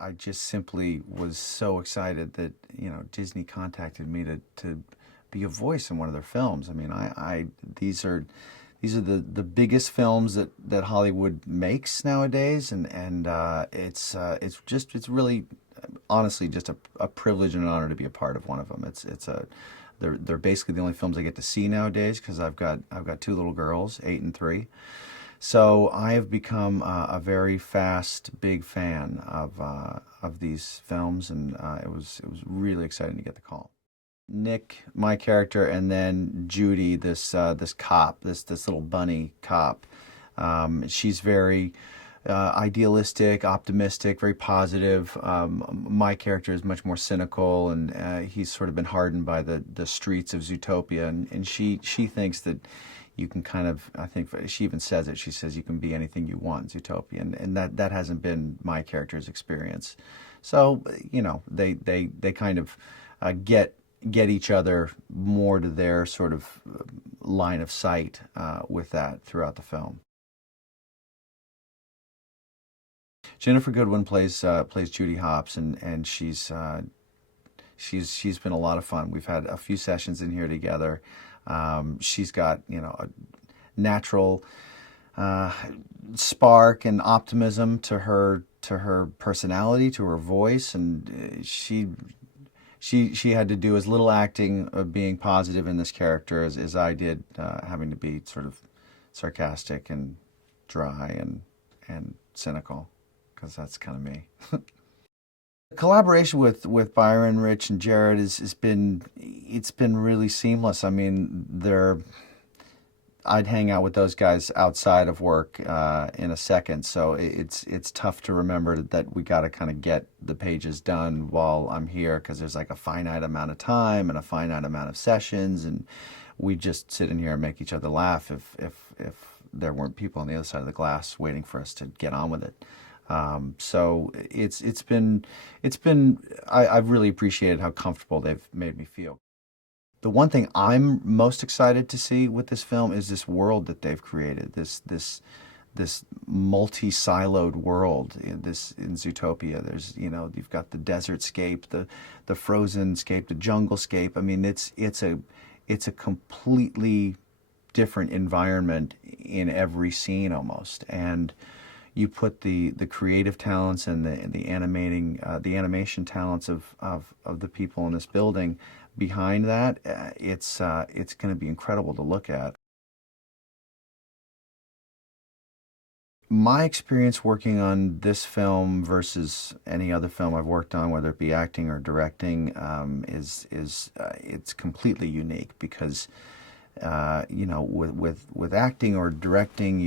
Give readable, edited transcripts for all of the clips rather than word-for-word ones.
I just simply was so excited that, Disney contacted me to be a voice in one of their films. I mean, these are the biggest films that Hollywood makes nowadays, and it's really honestly just a privilege and an honor to be a part of one of them. They're basically the only films I get to see nowadays because I've got two little girls, 8 and 3. So I have become a very fast, big fan of these films, and it was really exciting to get the call. Nick, my character, and then Judy, this cop, this little bunny cop. She's very idealistic, optimistic, very positive. My character is much more cynical, and he's sort of been hardened by the streets of Zootopia, and she thinks that you can kind of, I think she even says it, she says you can be anything you want in Zootopia, and that hasn't been my character's experience. So, they kind of get each other more to their sort of line of sight with that throughout the film. Jennifer Goodwin plays Judy Hopps, and she's been a lot of fun. We've had a few sessions in here together. She's got a natural spark and optimism to her personality, to her voice, and she had to do as little acting of being positive in this character as I did, having to be sort of sarcastic and dry and cynical, because that's kind of me. The collaboration with Byron, Rich, and Jared has been really seamless. I mean, I'd hang out with those guys outside of work in a second, so it's tough to remember that we got to kind of get the pages done while I'm here, because there's like a finite amount of time and a finite amount of sessions, and we just sit in here and make each other laugh if there weren't people on the other side of the glass waiting for us to get on with it. So I've really appreciated how comfortable they've made me feel. The one thing I'm most excited to see with this film is this world that they've created, this multi-siloed world in Zootopia. There's, you've got the desert scape, the frozen scape, the jungle scape. I mean, it's a completely different environment in every scene almost, and you put the creative talents and the animation talents of the people in this building behind that. It's going to be incredible to look at. My experience working on this film versus any other film I've worked on, whether it be acting or directing, is it's completely unique because with acting or directing,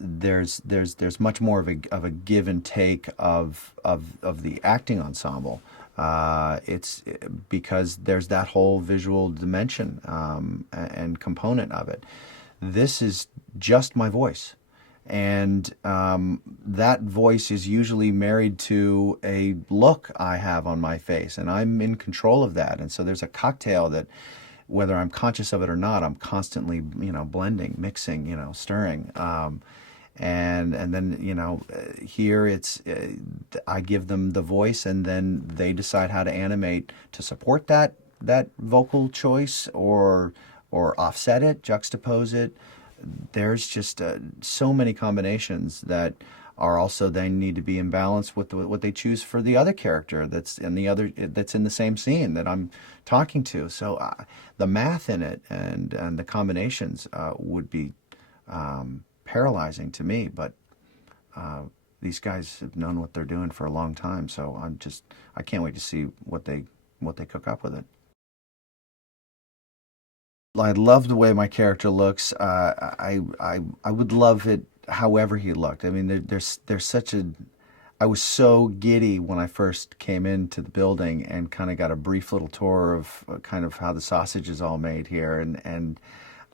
there's much more of a give and take of the acting ensemble. It's because there's that whole visual dimension and component of it. This is just my voice, and that voice is usually married to a look I have on my face, and I'm in control of that. And so there's a cocktail that, whether I'm conscious of it or not, I'm constantly, blending, mixing, stirring. And then, here I give them the voice, and then they decide how to animate to support that vocal choice or offset it, juxtapose it. There's just so many combinations that are also then need to be in balance with what they choose for the other character that's in the same scene that I'm talking to. So the math in it and the combinations would be paralyzing to me, but these guys have known what they're doing for a long time, so I can't wait to see what they cook up with it. I love the way my character looks. I would love it however he looked. I mean, there's such a. I was so giddy when I first came into the building and kind of got a brief little tour of kind of how the sausage is all made here, and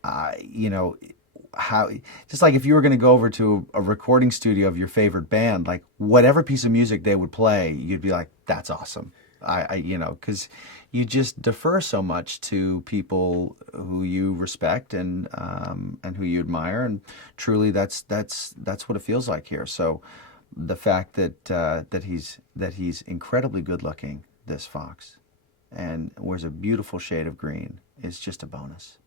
how, just like if you were going to go over to a recording studio of your favorite band, like whatever piece of music they would play, you'd be like, that's awesome. Because you just defer so much to people who you respect and who you admire, and truly that's what it feels like here. So the fact that he's incredibly good looking, this fox, and wears a beautiful shade of green is just a bonus.